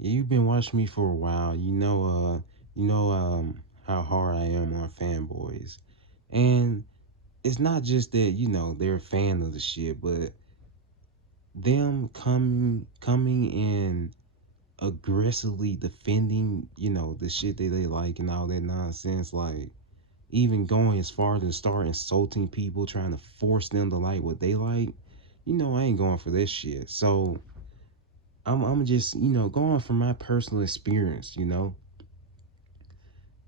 Yeah, you've been watching me for a while. How hard I am on fanboys. And it's not just that, they're a fan of the shit, but them coming and aggressively defending, the shit that they like and all that nonsense, like even going as far to start insulting people, trying to force them to like what they like. I ain't going for this shit. So I'm just, going from my personal experience.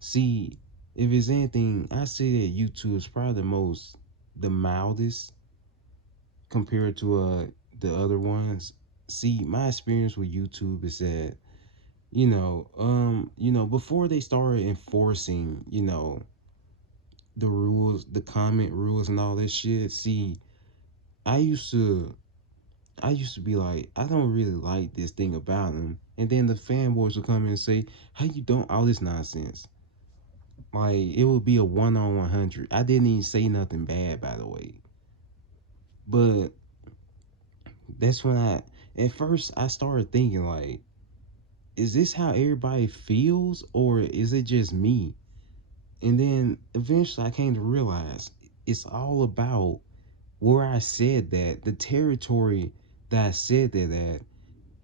See, if it's anything, I say that YouTube is probably the mildest compared to the other ones. See, my experience with YouTube is that, before they started enforcing, the rules, the comment rules and all this shit. See, I used to I used to be like, I don't really like this thing about them. And then the fanboys would come in and say, how you don't all this nonsense. Like it would be a 1 on 100. I didn't even say nothing bad, by the way. But that's when at first I started thinking like, is this how everybody feels, or is it just me? And then eventually I came to realize it's all about where I said that, the territory that I said that at,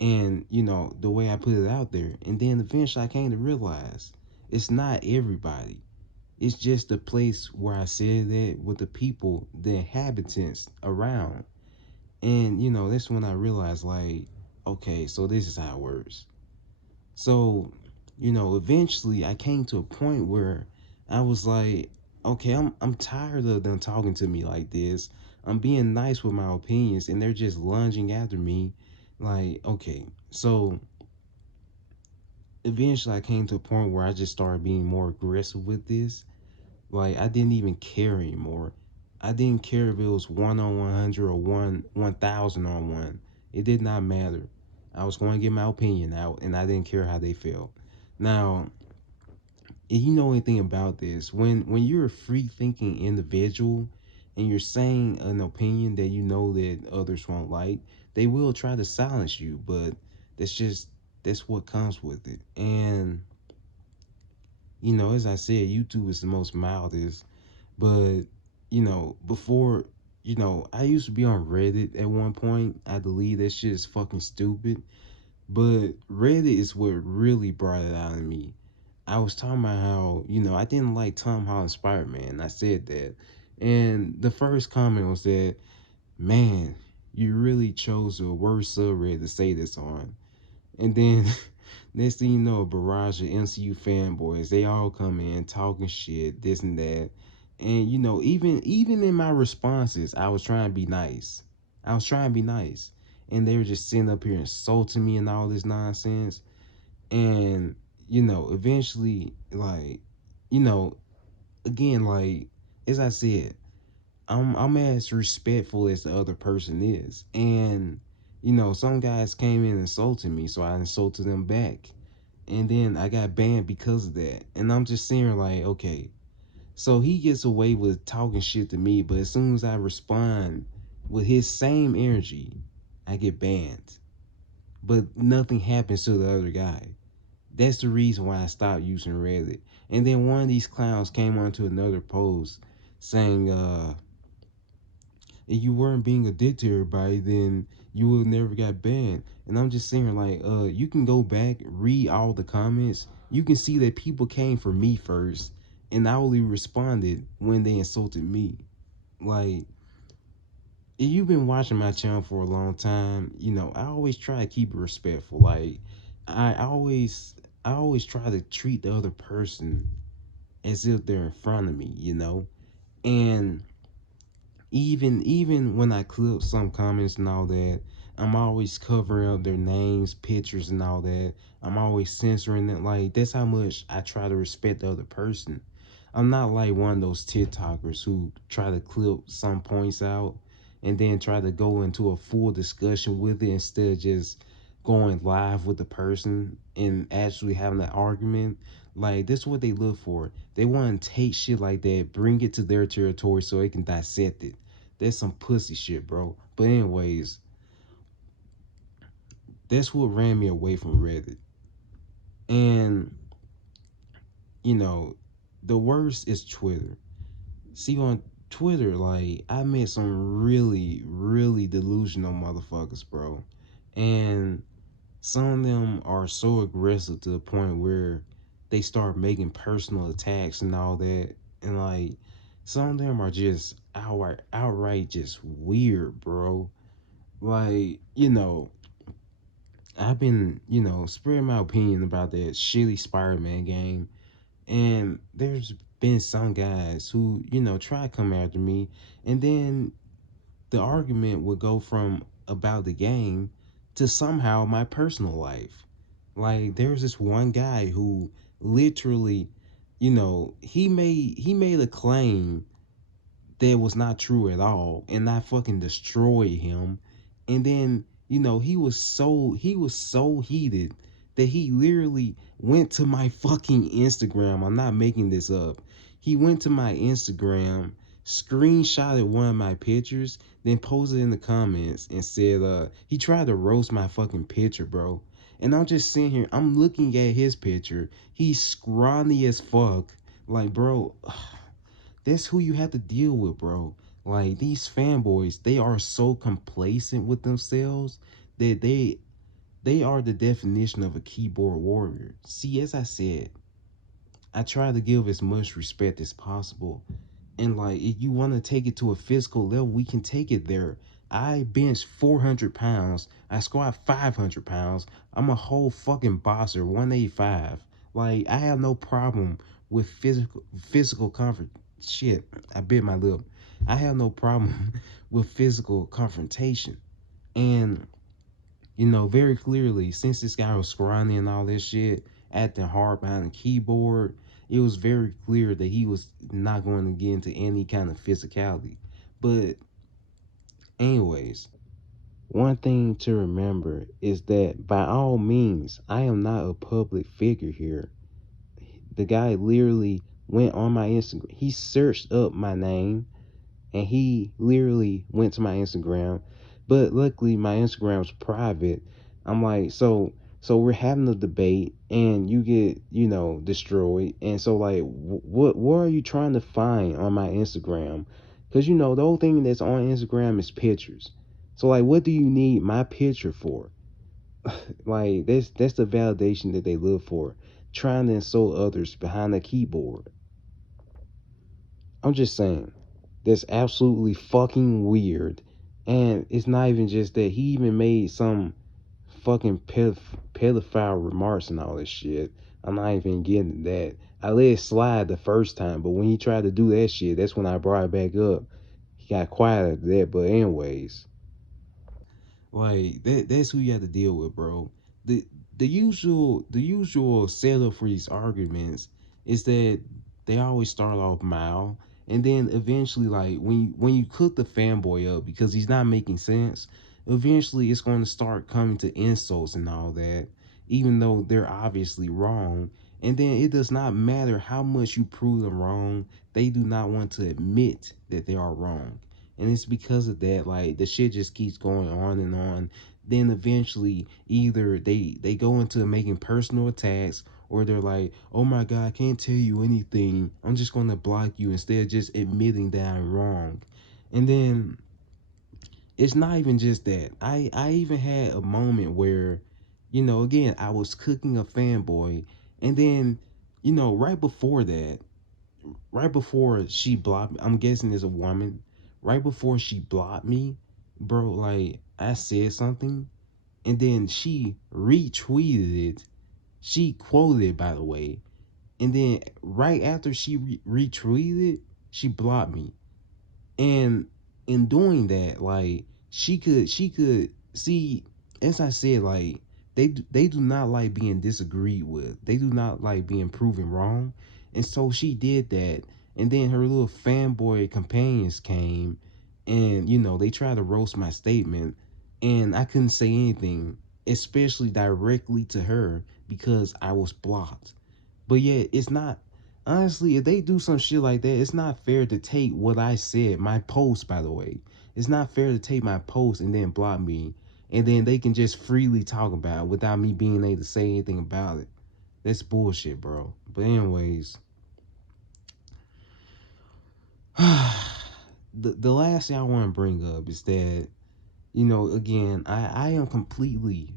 and the way I put it out there. And then eventually I came to realize it's not everybody. It's just the place where I said that with the people, the inhabitants around. And that's when I realized like, okay, so this is how it works. So, eventually I came to a point where I was like, okay, I'm tired of them talking to me like this. I'm being nice with my opinions and they're just lunging after me. Like, okay. So eventually I came to a point where I just started being more aggressive with this. Like I didn't even care anymore. I didn't care if it was 1 on 100 or 1,000 on 1. It did not matter. I was going to get my opinion out, and I didn't care how they felt. Now, if you know anything about this, when you're a free thinking individual and you're saying an opinion that you know that others won't like, they will try to silence you. But that's just that's what comes with it. And as I said, YouTube is the most mildest. But before, I used to be on Reddit at one point. I believe that shit is fucking stupid. But Reddit is what really brought it out of me. I was talking about how, I didn't like Tom Holland's Spider-Man. I said that. And the first comment was that, man, you really chose the worst subreddit to say this on. And then next thing you know, a barrage of MCU fanboys, they all come in talking shit, this and that. And even in my responses, I was trying to be nice. I was trying to be nice. And they were just sitting up here insulting me and all this nonsense. And, eventually, like, you know, again, like, as I said, I'm as respectful as the other person is. And, some guys came in insulting me, so I insulted them back. And then I got banned because of that. And I'm just saying like, okay, so he gets away with talking shit to me, but as soon as I respond with his same energy, I get banned. But nothing happens to the other guy. That's the reason why I stopped using Reddit. And then one of these clowns came onto another post saying, if you weren't being a dick to everybody, then you would never got banned. And I'm just saying, like, you can go back, read all the comments. You can see that people came for me first, and I only responded when they insulted me. Like, if you've been watching my channel for a long time, I always try to keep it respectful. Like, I always try to treat the other person as if they're in front of me. And even when I clip some comments and all that, I'm always covering up their names, pictures, and all that. I'm always censoring it. Like that's how much I try to respect the other person. I'm not like one of those TikTokers who try to clip some points out and then try to go into a full discussion with it instead of just going live with the person and actually having an argument. Like that's what they look for. They want to take shit like that, bring it to their territory so they can dissect it. That's some pussy shit, bro. But anyways, that's what ran me away from Reddit. And you know, the worst is Twitter. See, on Twitter, like, I met some really, really delusional motherfuckers, bro. And some of them are so aggressive to the point where they start making personal attacks and all that. And like, some of them are just outright just weird, bro. Like, I've been, spreading my opinion about that shitty Spider-Man game, and there's been some guys who, try to come after me, and then the argument would go from about the game to somehow my personal life. Like, there's this one guy who literally, he made a claim that was not true at all, and I fucking destroyed him. And then, he was so heated that he literally went to my fucking Instagram. I'm not making this up. He went to my Instagram, screenshotted one of my pictures, then posted in the comments and said, he tried to roast my fucking picture, bro. And I'm just sitting here, I'm looking at his picture. He's scrawny as fuck. Like, bro, that's who you have to deal with, bro. Like, these fanboys, they are so complacent with themselves that they are the definition of a keyboard warrior. See, as I said, I try to give as much respect as possible. And like, if you want to take it to a physical level, we can take it there. I bench 400 pounds. I squat 500 pounds. I'm a whole fucking bosser, 185. Like, I have no problem with physical comfort. Shit, I bit my lip. I have no problem with physical confrontation. And very clearly, since this guy was scrawny and all this shit, acting hard behind the keyboard, it was very clear that he was not going to get into any kind of physicality. But, anyways, one thing to remember is that by all means, I am not a public figure here. The guy literally went on my Instagram, he searched up my name, and he literally went to my Instagram. But luckily, my Instagram was private. I'm like, so we're having a debate, and you get destroyed. And so like, what are you trying to find on my Instagram? Because the whole thing that's on Instagram is pictures. So like, what do you need my picture for? Like, that's the validation that they look for, trying to insult others behind a keyboard. I'm just saying, that's absolutely fucking weird. And it's not even just that. He even made some fucking pedophile remarks and all this shit. I'm not even getting that. I let it slide the first time, but when he tried to do that shit, that's when I brought it back up. He got quiet after that, but anyways. Like, that's who you have to deal with, bro. The the usual setup for these arguments is that they always start off mild, and then eventually, like, when you cook the fanboy up because he's not making sense, eventually it's going to start coming to insults and all that, even though they're obviously wrong. And then it does not matter how much you prove them wrong, they do not want to admit that they are wrong. And it's because of that, like, the shit just keeps going on and on. Then eventually, either they go into making personal attacks, or they're like, oh my god, I can't tell you anything, I'm just gonna block you, instead of just admitting that I'm wrong. And then it's not even just that. I even had a moment where, again, I was cooking a fanboy, and then, right before that, right before she blocked me, I'm guessing it's a woman. Right before she blocked me, bro, like, I said something, and then she retweeted it. She quoted it, by the way. And then right after she retweeted it, she blocked me. And in doing that, like, she could see, as I said, like, they do not like being disagreed with. They do not like being proven wrong. And so she did that. And then her little fanboy companions came, and they tried to roast my statement, and I couldn't say anything, especially directly to her, because I was blocked. But yeah, it's not, honestly, if they do some shit like that, it's not fair to take what I said, my post, by the way. It's not fair to take my post and then block me, and then they can just freely talk about it without me being able to say anything about it. That's bullshit, bro. But anyways, the last thing I want to bring up is that, again, I am completely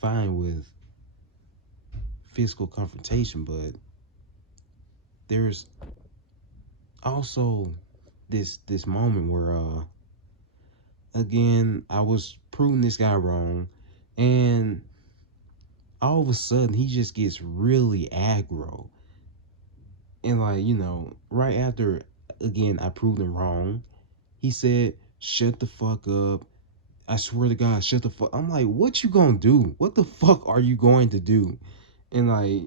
fine with physical confrontation, but there's also this moment where again I was proving this guy wrong, and all of a sudden he just gets really aggro, and like right after again I proved him wrong, he said, "Shut the fuck up. I swear to God, shut the fuck." I'm like, "What you gonna do? What the fuck are you going to do?" And like,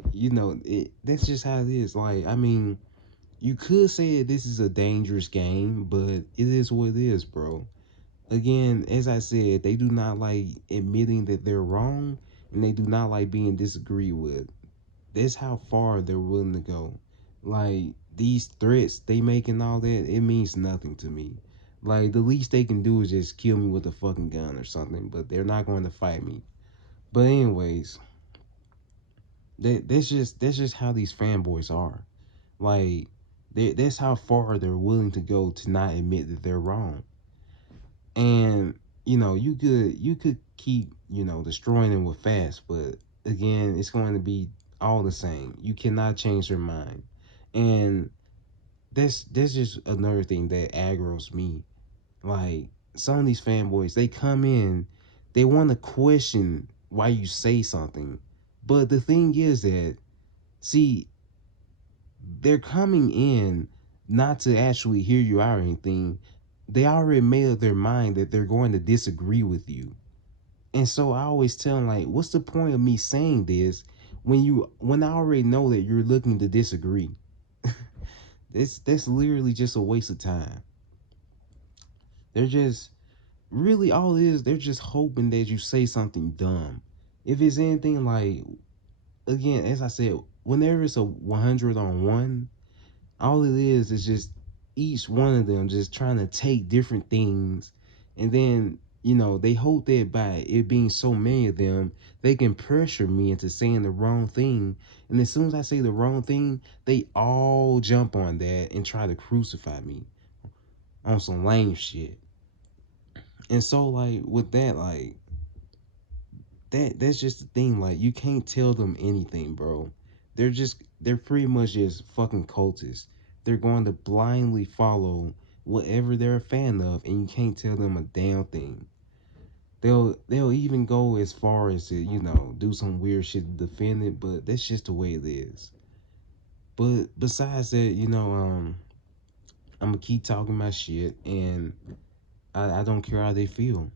that's just how it is. Like, I mean, you could say this is a dangerous game, but it is what it is, bro. Again, as I said, they do not like admitting that they're wrong, and they do not like being disagreed with. That's how far they're willing to go. Like, these threats they make and all that, it means nothing to me. Like, the least they can do is just kill me with a fucking gun or something, but they're not going to fight me. But anyways, that's just how these fanboys are. Like, that's how far they're willing to go to not admit that they're wrong. And you could keep destroying them with fast, but again, it's going to be all the same. You cannot change their mind, and that's just another thing that aggroes me. Like, some of these fanboys, they come in, they want to question why you say something, but the thing is that, see, they're coming in not to actually hear you out or anything. They already made up their mind that they're going to disagree with you. And so I always tell them, like, what's the point of me saying this when I already know that you're looking to disagree? That's literally just a waste of time. They're just really all it is, they're just hoping that you say something dumb. If it's anything like, again, as I said, whenever it's a 100 on one, all it is just each one of them just trying to take different things, and then they hope that by it being so many of them, they can pressure me into saying the wrong thing, and as soon as I say the wrong thing, they all jump on that and try to crucify me on some lame shit. And so, like, with that, like, that's just the thing. Like, you can't tell them anything, bro. They're pretty much just fucking cultists. They're going to blindly follow whatever they're a fan of, and you can't tell them a damn thing. They'll even go as far as to do some weird shit to defend it, but that's just the way it is. But besides that, I'm gonna keep talking my shit, and I don't care how they feel.